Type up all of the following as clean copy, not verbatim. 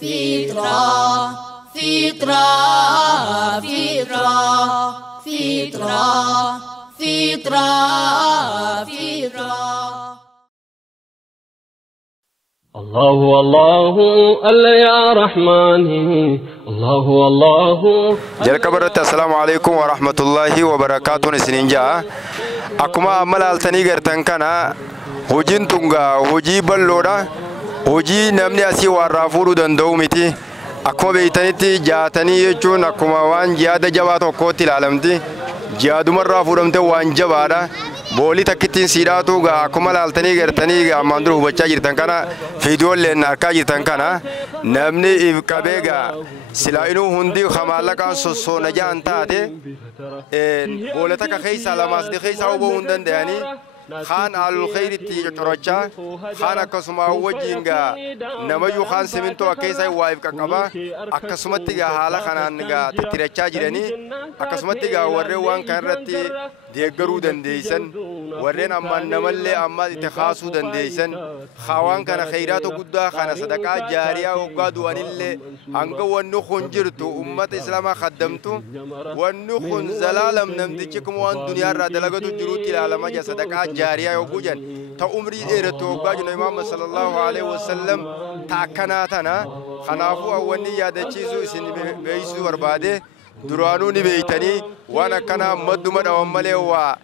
Fixraa, Fixraa, Fixraa, Fixraa, Fixraa, Fixraa. الله الله الله يا رحمن الله الله جل كبرت السلام عليكم ورحمة الله وبركاته نسنجا أكما ملال تنيجر تنكنا هجين تونغا هجي بلورا هجي نمني أسي وارافورو دندوميتي أكما بيتنيتي جاتني يجون أكما وان جاد جواتو كوتي العالمتي جادو مرة فورمتي وان جوادا بولي تكتين سيراتو غا أكما لالتني غرتني غا ماندرو بچا جرتن كنا فيديو لين ناركا جرتن كنا نمني إبكابيغا سلاينو هندي خمالا كان سوسو نجان تاتي بولتا كخيسا لماس دي خيسا وبو هندن دياني خان على الخير تي تروچا خان اكسما وجينغا نميو خان سمنتو اكيسا وايف كقبا اكسمتيغا حالا خانانغا تترچا جيرني اكسمتيغا وري وان كانرتي ديغرو دنديسن ورين اما نملي اما اتخاصو دنديسن خوان كان خيراتو قدا خان صدقه جاريه وقادو انيل انغ ونو خنجرتو امه اسلام خدمتو ونو خن زلالم نمديكم وان دنيا را دلغتو جروتي العالم جا صدقه جارية يوجد تأمري إيرتو باجنا إمام صلى الله عليه وسلم تاكناتنا خنافو أولي يادا چيزو سن بيسو ورباده درانو نبيتني وانا كنا مدو من أمالي وا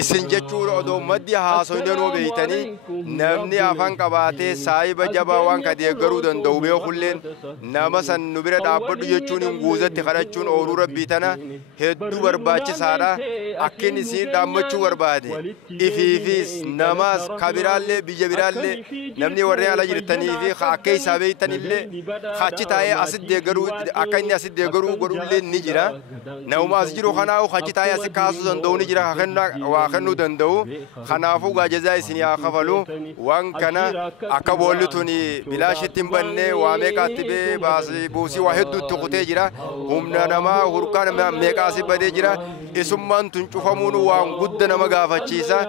إسنجچور أدو مدي حاسونينو بيتني نمني أفان كباتي سايب جبا وان كدي غرودن دوبيو خلين نامسن نبرد عبدو يچون انغوزت خرچون أورو ربيتنا هدو برباچي سارا أكين سين دامچو ورباده إفيفيس نماز كبيرالي بيجبيرالي نمني ورني على جرتني في خاكي سابيتني اللي خاچي تاي أسد دي غرو أكاين أسد دي غرو غرولي نجرا نوما أسجرو خناو خاچي تاي أسد كاسو زندو نجرا خنا واخنو دندو خنافو غاجزاي سنيا خفلو وان كان اكبولتوني بلا شتم بنه وامي كاتبه باسي بوسي واحد تقوتي جرا همنا نما هركان ميقاسي بدي جرا اسمان تنچفمون وان غدنا مغافچيسا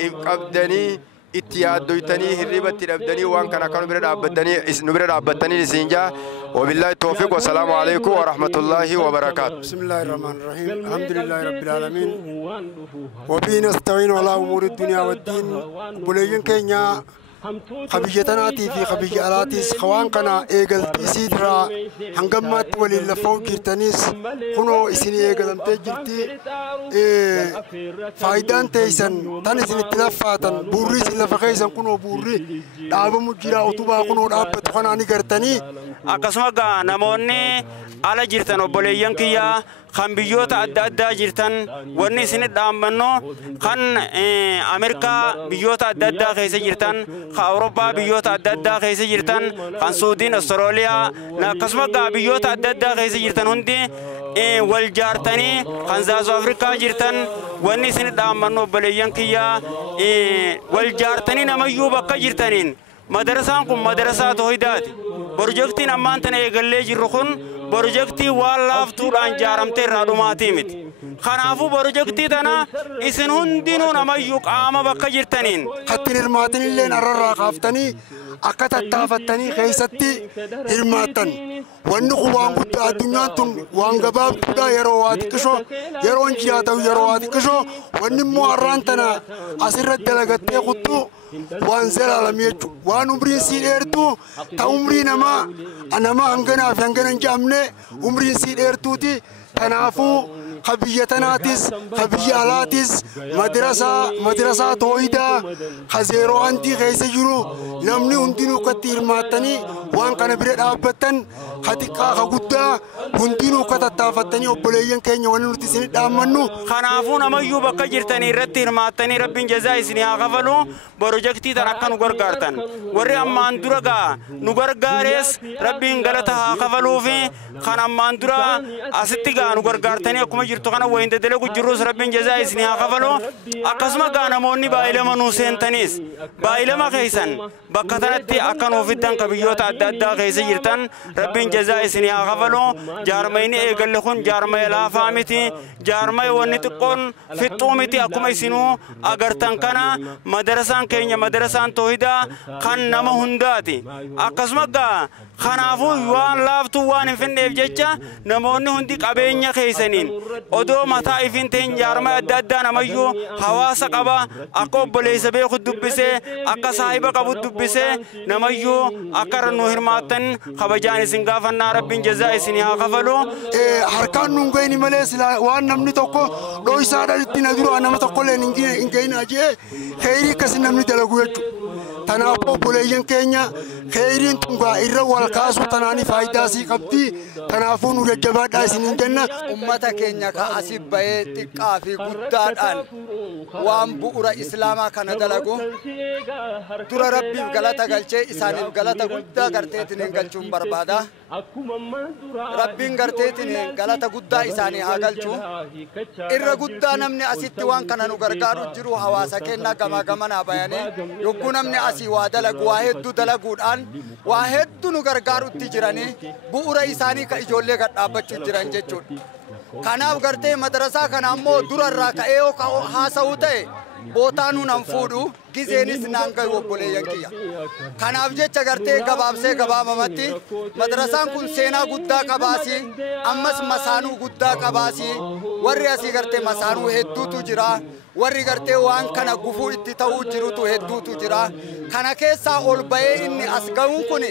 ابقبدني اتياد دويتني هربت ربدني وان كان كانوا برد عبدني نبرد عبدني سينجا وبالله التوفيق والسلام عليكم ورحمة الله وبركاته. بسم الله الرحمن الرحيم الحمد لله رب العالمين وبه نستعين على أمور الدنيا والدين بلين كينيا خبيجتناتي في خبيجالاتيس خوان كنا إيجل تيسيدرا هنجمات ولله فوق كرتنيس خنو إسني إيجل تجرتي فايدان تيسن تانيس نتلفاتن بوريس إلا فخيسن كنو بوري دابا مجرا أطوبا كنو دابا تخناني كرتني أقسمك نموني على جرتن وبلين كيا خنبيوت أدى جرتن ورني سند دامنو خن أمريكا بيوت أدى خيس جرتن أوروبا بيوت أدى خيس جرتن خن سودين أستراليا نقسمك بيوت أدى خيس جرتن هندي والجارتني خن زازو أفريقيا جرتن ورني سند دامنو بليان كيا والجارتني نميو بقى جرتنين مدرسانكم مدرسة توحيدات بروجكتين أمانتنا يقلّي جرخون بروجكتي والافتور عن جارمتي رادوماتي مت خنافو بروجكتي دنا إسن هندينو نميوك عام بقى جرتنين حتى نرماتني اللي نرى خافتني أكتر تافتني خيستي هرماتن ونخوان قد الدنيا تون وانجباب كدا يرواتي كشو يروان جياتو يرواتي كشو ونمو أرانتنا أسر الدلقات يخطو وانزل على ميتو وانمرين سيرتو تأمرين ما أنا ما أنجنا في أنجنا جامنة أمرين سيرتو تي تنافو خبيجتناتيس خبيجالاتيس مدرسة توحيدا خزيرو أنتي خيس جرو نمني هندينو كتير ماتني وان كان بريد أبتن خاتيكا خغودا هندينو كتتافتني وبليين كينيا ونورتي سنة دامنو خنافو نميو بقى جرتني رتير ماتني ربين جزاي سنيا غفلو بروجكتي تركا نغرغارتن وري أمان درغا نغرغاريس ربين غلطها غفلو في خان أمان درا أستيغا نغرغارتني أكما جرتو خانا وين دلقو جروس ربين جزاي سنيا غفلو أقسما غانا موني بايلما نوسين تنيس بايلما خيسن بقتنتي أكانو فيدان كبيوت أدى خيس جرتن ربين جزاي سنيا غفلو جارميني إيقل لخون جارمي لا فامتي جارمي ونطقون في الطومتي أكما يسنو أغرتن كان مدرسان كينيا مدرسان توحيدا خان نما هنداتي أقسما غا kanaafuu waan laaftuu waan hin finneef jecha namoonni hundi qabeenya keessaniin odoo mataa ifin ta'in jaarmaa adda addaa namayyuu hawaasa qaba akka obboleessa beeku dubbisee akka saahiba qabu dubbisee namayyuu akka rannu hirmaattan kabajaan isin gaafannaa rabbiin jazaa isin haa kafalu. Harkaan nuun gahini malee waan namni tokko dho'isaadhaan itti na dura nama tokkollee hin gahini ajee kheyrii akkasii namni dalagu jechuudha. Tanaafuu obboleeyyan keenya kheyriin tungaa irra wal kaasu tanaanii faayidaa sii qabdi. Tanaafuu nu jajjabaadhaa isiniin jenna. Ummata keenya ka asii bahee xiqqaa fi guddaadhaan waan bu'uura islaamaa kana dalagu dura rabbiif galata galchee isaaniif galata guddaa garteetiin hin galchuun barbaada. Rabbiin garteetiin galata guddaa isaanii haa galchu. Irra guddaa namni asitti waan kana nu gargaaru jiru hawaasa keenya gamaa gamanaa bayanii yogguu namni asii waa dalagu waa hedduu dalaguudhaan waa hedduu nu gargaarutti jiranii bu'uura isaanii ka ijoollee gad dhaabbachuu jiran jechuudha. Kanaaf gartee madarasaa kana ammoo durarraa ka'ee yoo haasa'uu ta'e bootaan nuun fuudhu gizeenis naan gahu obboleeyyan kiyya. Kanaaf jecha gartee gabaabsee gabaabamatti madarasaan kun seenaa guddaa qabaasi ammas masaanuu guddaa qabaasi warri asii gartee masaanuu hedduutu jira. Warri gartee waan kana gufuu itti ta'uu jirutu hedduutu jira. Kana keessaa ol bahee inni as gahuun kun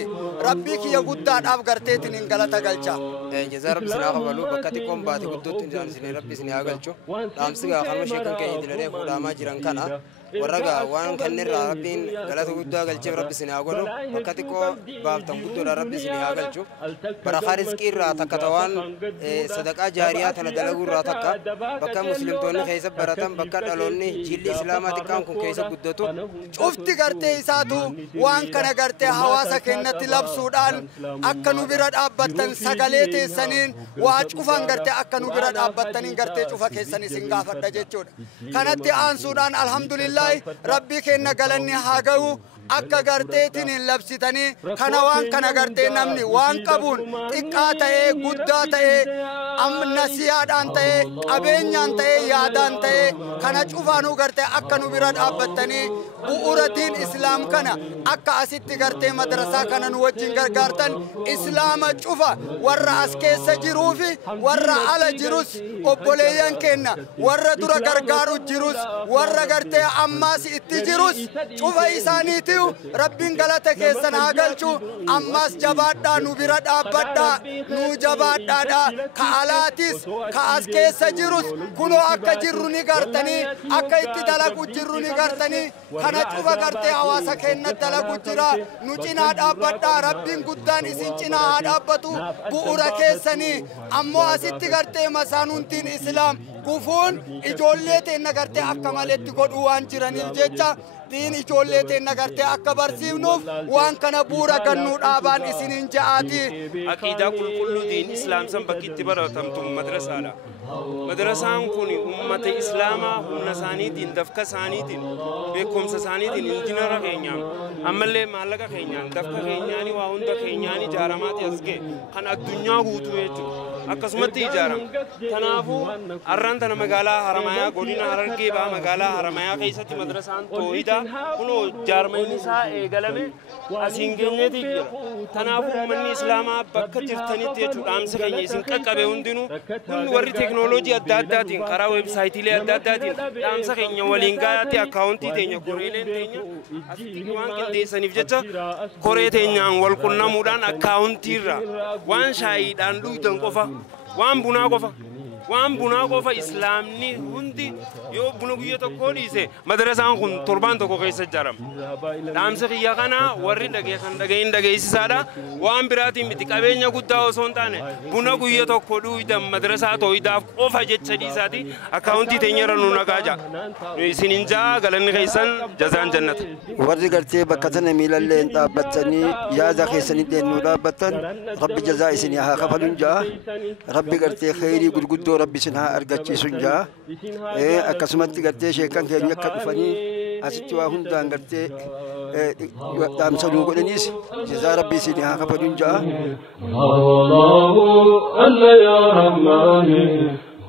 rabbii kiyya guddaadhaaf garteetiin hin galata galcha. Jazaa rabbi sinaa qabalu bakka xiqqoon baate guddootti hin jiraanne rabbi sinii haa galchu. Dhaamsi gaa kanuma sheekan keenya dilaree fuudhamaa jiran kana warraga waan kannirraa rabbiin galata guddaa galcheef rabbi sinii haa godhu bakka xiqqoo baaftan guddoodhaa rabbi sinii haa galchu. Barakaa rizqiirraa takka tawaan sadaqaa jaariyaa tana dalaguurraa takka bakka muslimtoonni keessa baratan bakka dhaloonni jilli islaamaa xiqqaan kun keessa guddatu cufti gartee isaatu waan kana gartee hawaasa keenyatti labsuudhaan akka nu bira dhaabbattan sagalee teessaniin waa cufan gartee akka nu bira dhaabbattaniin gartee cufa keessan isin gaafadha jechuudha. Kanatti aansuudhaan alhamdulillah rabbii keenya galanni haa gahu. Akka garteetiin hin labsitanii kana waan kana gartee namni waan qabuun xiqqaa ta'ee guddaa ta'ee nasiyaadhaan ta'ee qabeenyaan ta'ee yaadaan ta'ee kana cufaanuu gartee akka nu bira dhaabbattanii bu'uura diin islaam kana akka asitti gartee madarasaa kana nu wajjin gargaartan islaama cufa warra as keessa jiruu fi warra ala jirus obboleeyyan keenya warra dura gargaaru jirus warra gartee ammaas itti jirus cufa isaaniiti. Rabbiin galata keessan haa galchu ammas jabaadhaa nu bira dhaabbadhaa nu jabaadhaadhaa ka alaatis ka as keessa jirus kunoo akka jirru ni gartanii akka itti dalagu jirru ni gartanii kana cufa gartee hawaasa keenya dalagu jira nu cinaa dhaabbadhaa rabbiin guddaan isin cinaa haa dhaabbatu bu'uura keessanii ammoo asitti gartee masaanuuntiin islaam gufuun ijoollee teenya gartee akka maletti godhuu waan jiraniif jecha diin ijoollee teenya gartee akka barsiifnuuf waan kana bu'uura gannuu dhaabaan isiniin ja'aati. Aqiidaa qulqulluu diin islaamsan bakki itti baratamtu madarasaadha. Madarasaan kun ummata islaamaa humna isaaniitiin dafka isaaniitiin beekumsa isaaniitiin injiinara keenyaan ammallee maallaqa keenyaan dafka keenyaanii waa hunda keenyaanii ijaaramaati as ga'e kan addunyaa guutuu jechuudha. Akkasumatti ijaarama. Kanaafuu har'aan tana magaalaa Haramaayaa godina Harargee ba'aa magaalaa Haramaayaa keessatti madarasaan Towhida kunoo jaarmayni isaa eegalame asiin geenyeeti jira. Kanaafuu uummanni islaamaa bakka jirtanitti jechuudha dhaamsa keenya isin qaqqabe hundinuu hundi warri teekinooloojii adda addaatiin karaa weebsaayitiilee adda addaatiin dhaamsa keenya waliin gahaatti akkaawuntii teenya koreeleen teenya asitti waan qindeessaniif jecha koree teenyaan wal qunnamuudhaan akkaawuntiirra waan shaayiidhaan dhugdan qofa waan bunaa qofa islaamni hundi yoo buna guyyaa tokko dhiise madarasaan kun torbaan tokko keessa ijaarama. Dhaamsa kiyya kana warri dhageen dhageessisaadha waan biraatiin miti qabeenya guddaa osoo hin taane buna guyyaa tokko dhugdan madarasaa Towhidaaf qofa jecha dhiisaati akkaawuntii teenyarra nu naqaaja. Isinin jaa galanni keessan jazaan jannata. Warri gartee bakka sana miilallee hin dhaabbatanii yaada keessanii nu dhaabbattan rabbi jazaa isinii haa kafaluun jaa rabbi gartee kheyrii gurguddoo rabbi sinaa argachiisuun jaa akkasumatti gartee sheekan keenya akka dhufanii asitti waa hundaan gartee dhaamsa nuu godhaniis jazaa rabbi isinii haa kafaluun jaa. Allahu alla ya rahmani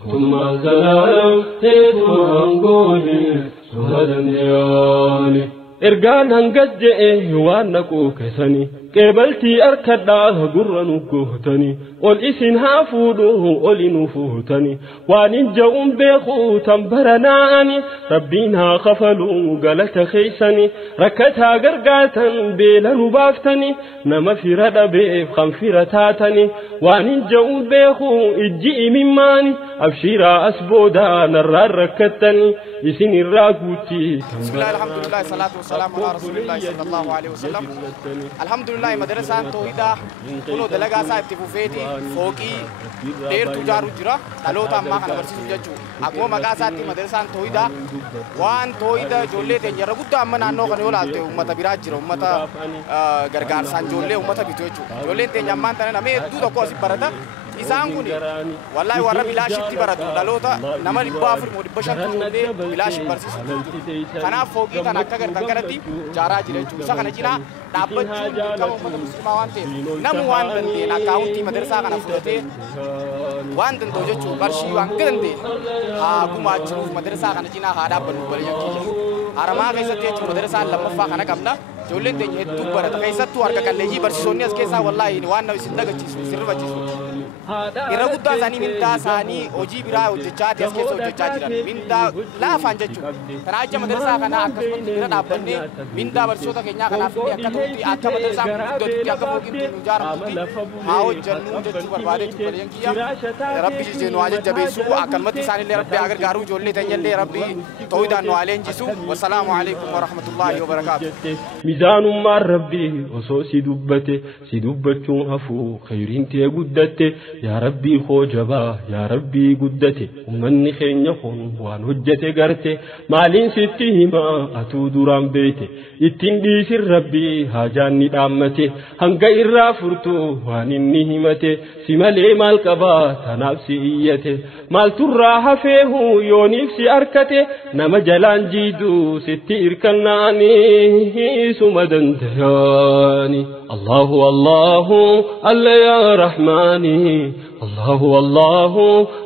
thumma salam teetu hangooni sumadan yaani ergaan hangajjee waan naquu keessanii قبلتي أركضها قرن وقهتني والإسن هافودوه أولين فوتني وان جاءون بيخو تنبرناني ربينا خفلوا قالت خيسني ركتها قرقاتا بيلا نبافتني نما في ردا بيف خنفيرة تاتني وان جاءون بيخو إجئي مماني أبشيرا أسبودا نرار ركتني إسن الراقوتي بسم الله الحمد لله صلاة والسلام على رسول الله صلى الله عليه وسلم الحمد لله مدرسة توحيدا كنو دلقاسا اتفوفيتي فوقي دير تجارو جرا دلوتا أما خنا برسيسو ججو أقوى مقاسا مدرسة توحيدا وان توحيدا جولي تنجر قد أما نانو خنولالتي أمتا براج جرا أمتا غرغارسان جولي أمتا بيتوجو جولي تنجر مان تنين أمي دودو كوسي بردا إسان كوني والله ورا بلاشي تبردو دلوتا نما لبافر مو لبشان تولي بلاشي برسيسو خنا فوقي تنكا غرغارتي جارا جرا جو سا خنا جنا dhaabbachuun dirqama uummata musliimaa waan ta'eef namu waan danda'een akkaawuntii madarsaa kana fudhatee waan danda'u jechuun qarshii waan danda'e haa gumaachuuf madarsaa kana cinaa haa dhaabbannu balayyan kiyya haramaa keessatti jechuun madarsaa lammaffaa kana qabna ijoolleen teenya hedduu barata keessattuu harka qalleeyyii barsiisonni as keessaa wallaahi waan nama isin dagachiisu isin rifachiisu irra guddaa isaanii mindaa isaanii hojii biraa hojjechaa as keessa hojjechaa jiran mindaa laafaan jechuudha kanaa jecha madarsaa kana akkasumatti bira dhaabbannee mindaa barsiisota keenyaa kanaaf akka ta'utti akka madarsaa guddatutti akka fooqiin nu ijaaramutti haa hojjennu jechuu barbaadee balayyan kiyya rabbi jijjiirnu haa jajjabeessu akkanumatti isaanillee rabbi haa gargaaru ijoollee teenyallee rabbi tawhidaan nu haa leenjisu wassalaamu alaikum warahmatullaahi wabarakaatuh ميزان ما ربي وصوصي دبته هفو خيرين تي قدته يا ربي خوجبا يا ربي قدته ومن خين يخون وان هجته قرته مالين ستهما أتو درام بيته اتندي سر ربي هاجاني دامته هنگا إرافرتو وان النهمته سمالي مال كبا تنافسي إيته مال تراها فيه يونيفسي أركته نما جلان جيدو ستي إركناني سمدن تهاني الله الله الله يا رحماني الله الله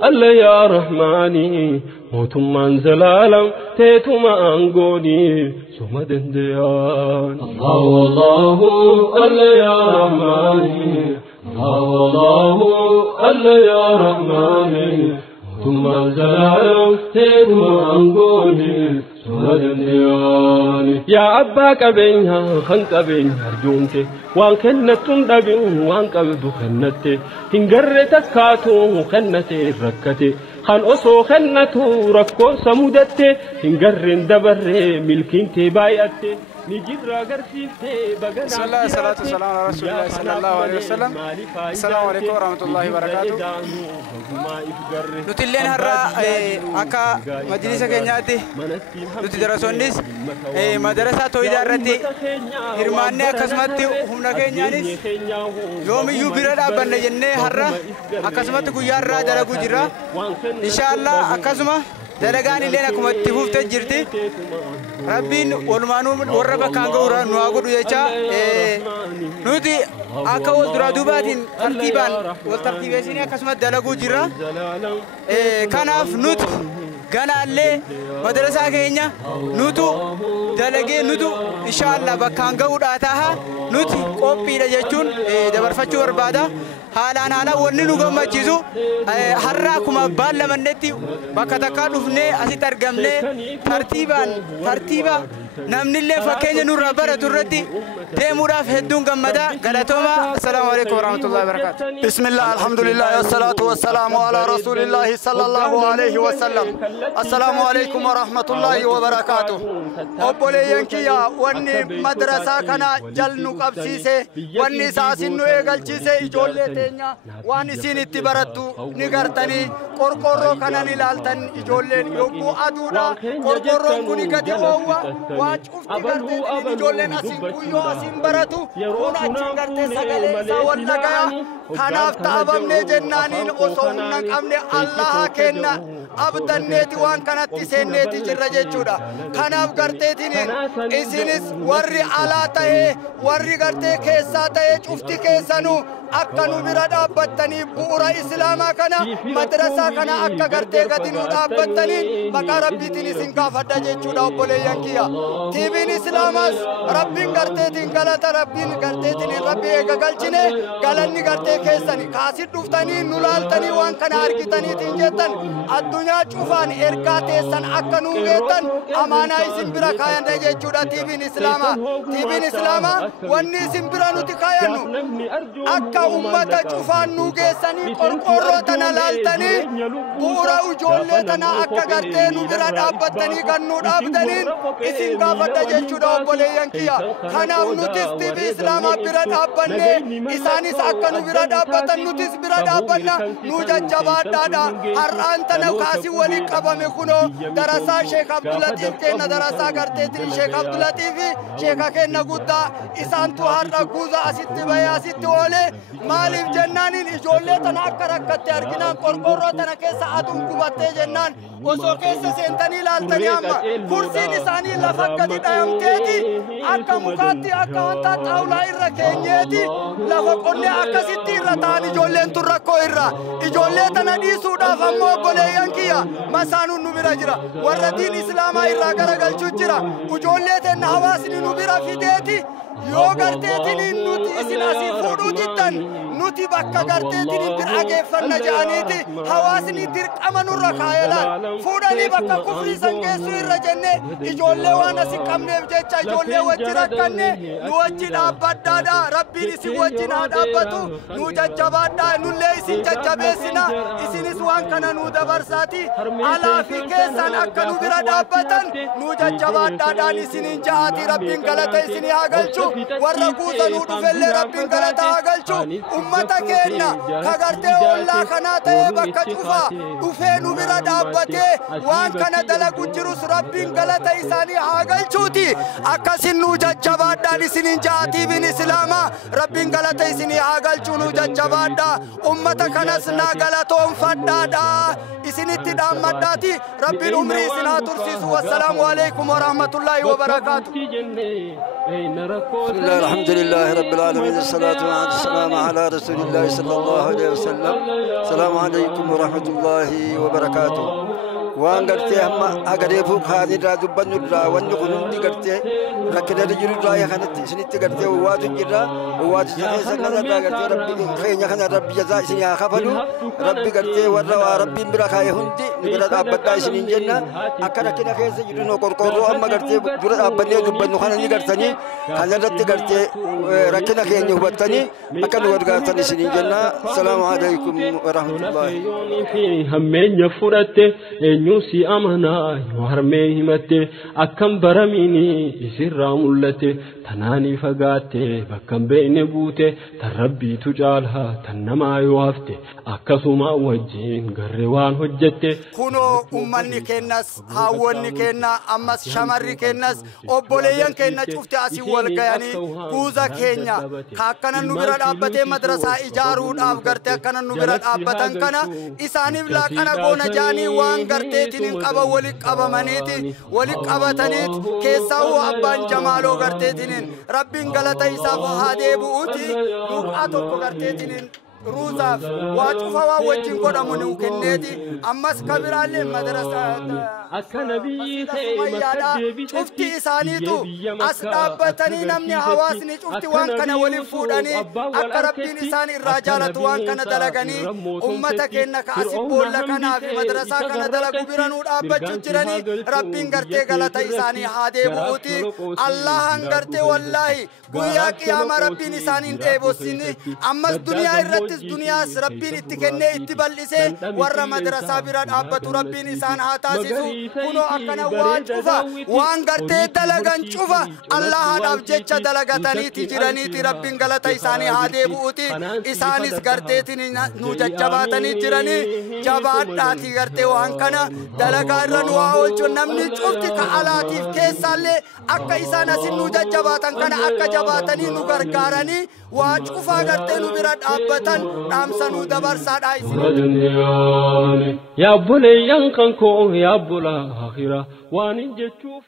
الله يا رحماني موتم من زلالم تيتم أنقوني سمدن تهاني الله الله الله يا رحماني الله الله الله يا رحماني موتم من زلالم تيتم أنقوني يا أبا كبينها خن كبينها رجونتي وان كنتم دبين وان كبدو خنتي هنجرتك كاتو خنتي ركتي خن أسو خنتو ركو سمودتي هنجرن دبري ملكينتي بايتي بسم الله الصلاة والسلام على رسول الله صلى الله عليه وسلم السلام عليكم ورحمة الله وبركاته نتلين هرا أكا مجلسة كنياتي نتدرسونيس مدرسة توحيدا رتي هرماني أكسمتي همنا كنيانيس يوم يوبيرد أبنى جنة هرا أكسمتي كيار را دلقو جرا إن شاء الله أكسمة دلقاني لنا كمتفوف تجرتي ربين ولمانو وربا كانغورا نواغو يجا نودي أكا ولدرا دوباتين ترتيبان والترتيبين أكسمت دلقو جرا كاناف نود غانا اللي مدرسة كينيا نوتو دلقي نوتو إن شاء الله بكانغو راتاها نوتي قوبي لجيجون دبرفتشو وربادا حالا وننو غمّا جيزو حراكما بالمنتي بكتاكا دفني أسي ترغمني ترتيبا نمني اللي فكيني نور ربارة تردي ديموراف هدون غمّدا غلطوما السلام عليكم ورحمة الله وبركاته بسم الله الحمد لله والصلاة والسلام على رسول الله صلى الله عليه وسلم السلام عليكم ورحمة الله وبركاته أبولي ينكيا واني مدرسة كنا جلنو قبسيسي واني ساسنو ايغلچيسي إجولي تينيا واني سين اتبارتو نغرتني قرقورو كنا نلالتن إجولي يوكو أدودا قرقورو كوني قدي أووا واجوفتي غرتي إجولي ناسين كويو اسين براتو كونا چين غرتي سغلي ساولنگايا خناف تابمني جنانين أصوهن قمني الله كينا abdanneeti waan kanatti seenneeti jirra jechuudha kanaaf garteetiniin isinis warri alaa ta'ee warri gartee keessaa ta'ee cufti keessanuu akka nu bira dhaabbattanii bu'uura islaamaa kana madarasaa kana akka gartee gadi nu dhaabbattanii maqaa rabbiitiin isin gaafadha jechuudha obboleeyyan kiyya. TV'n islaamaas rabbiin garteetiin galata rabbiin garteetiin rabbi eega galchine galanni gartee keessani kaasit dhuftanii nu laaltanii waan kana argitaniitiin jettan addunyaa cufaan ergaa teessan akka nu geettan amaanaa isin bira kaayanne jechuudha TV'n islaamaa. TV'n islaamaa wanni isin bira nuti kaayannu akka ummata cufaan nu geessanii qorqorroo tana laaltanii bu'uura ijoollee tana akka gartee nu bira dhaabbattanii kan nu dhaabdaniin isin gaafadha jechuudha obboleeyyan kiyya. Kanaaf nutis TV islaamaa bira dhaabbanne isaanis akka nu bira dhaabbatan nutis bira dhaabbanna nu jajjabaadhaadha. Har'aan tana kaasii waliin qabame kunoo darasaa Sheek Abdulatiif kenna darasaa garteetiin Sheek Abdulatiif sheeka kenna guddaa isaantu har'a guuza asitti bahee asitti oolee maaliif jennaaniin ijoollee tana akka rakkatte arginaan qorqorroo tana keessa aduun gubattee jennaan osoo keessa seentanii ilaaltanii amma kursiin isaanii lafa gadi dhayamteeti akka mukaatti akka wanta xaawulaa irra keenyeeti lafa qonnee akkasitti irra ta'an ijoolleen tun rakkoo irra ijoollee tana dhiisuudhaaf ammoo obboleeyyan kiyya masaanuun nu bira jira warra diin islaamaa irraa garagalchuu jira ijoollee teenna hawaasni nu bira fideeti yoo garteetiin nuti isin asii fuudhuu diddan nuti bakka garteetiin bira geeffanna jedhaniiti hawaasni dirqama nurra kaayelaan fuudhanii bakka kufrii san geessuu irra jenne ijoollee waan asi qabneef jecha ijoollee wajji rakkanne nu wajji dhaabbadhaadha rabbiin isin wajjin haa dhaabbatu nu jajjabaadhaa nullee isin jajjabeessina isinis waan kana nu dabarsaati alaa fi keessan akka nu bira dhaabbatan nu jajjabaadhaadhaan isinin jahaati rabbiin galata isinii haa galchu warra guuta nu dhufellee rabbiin galata haa galchu ummata keenya kagartee ollaa kanaa ta'ee bakka cufa dhufee nu bira dhaabbatee waan kana dalagu jirus rabbiin galata isaanii haa galchuuti akkasin nu jajjabaadhaan isinin jaatiibin islaamaa rabbiin galata isinii haa galchuu nu jajjabaadhaa ummata kanas naa galatoonfadhaadha isinitti dhaammadhaati rabbiin umrii isin haa tursiisu wassalaamu alaikum warahmatullaahi wabarakaatu. بسم الله الحمد لله رب العالمين الصلاة والسلام على رسول الله صلى الله عليه وسلم السلام عليكم ورحمة الله وبركاته وان قرتي هم أقريبو خاني را دبن را وان نقولون دي قرتي ركنا رجل را يخانت سنت قرتي وواد جرا وواد سنة را قرتي ربي خيني خنا ربي جزاء سنيا خفلو ربي قرتي ورا ربي بركة هندي نقدر أبدا سنين جنة أكنا كنا خيس جرنا كوركورو أما قرتي برا أبدا دبن خنا نقرتني خنا رتي قرتي ركنا خيني وبتني أكنا ورقاتني سنين جنة السلام عليكم ورحمة الله. همين يفرت nyusi amana harme himate akkam baramini isirra mullate tanani fagate bakkam beene buute tarabbi tujalha tanama yuafte akkasuma wajjin garre waan hojjette kuno ummanni kennas hawwanni kenna ammas shamarri kennas obboleeyyan kenna cufte asi wal gayani guuza keenya akkana nu bira dhaabbate madrasaa ijaaruudhaaf garte akkana nu bira dhaabbatan kana isaaniif laaqana goona jaanii waan garteetiin qaba wali qabamaniiti wali qabataniiti keessaa abbaan jamaaloo garteetiin rabbiin galata isaaf haa deebuuti duuqaa tokko garteetiin روزاف واجفوا وجين قدامون وكنيتي أمس كبيرالي مدرسة أكنبي شفتي إسانيتو أسلابتني نمني حواسني شفتي وان كان ولي فوداني أكربي إنسان الرجالة وان كان دلغني أمتك إنك أسبول لكنا في مدرسة كان دلغو برانود أبجو جراني ربين غرتي غلطة إساني هادي بوتي الله هنغرتي والله قويا قياما ربين إسانين ديبوسيني أمس دنيا الرتس دنيا ربين اتكني اتباليسي ورى مدرسة براد أبتو ربين إسان هاتاسيسو كنو أكنا واجفا وان غرتي دلغن شوفا الله هدف جيچا دلغتاني تجراني تي ربين غلطة إساني هادي بوتي إسانيس غرتي تي نوجا جباتاني جراني جبات داتي غرتي وان كنا دلغان رنوا أولچو نمني چوفتي كالاتيف كيسالي أكا إسانا سن نوجا جباتان كنا أكا جباتاني نوغرغاراني واجفا غرتي نوبراد أبتان نامسانو دبرساد آيسي يا بولي ينكنكو يا بولا آخرة وانين جتشوف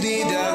PhD down.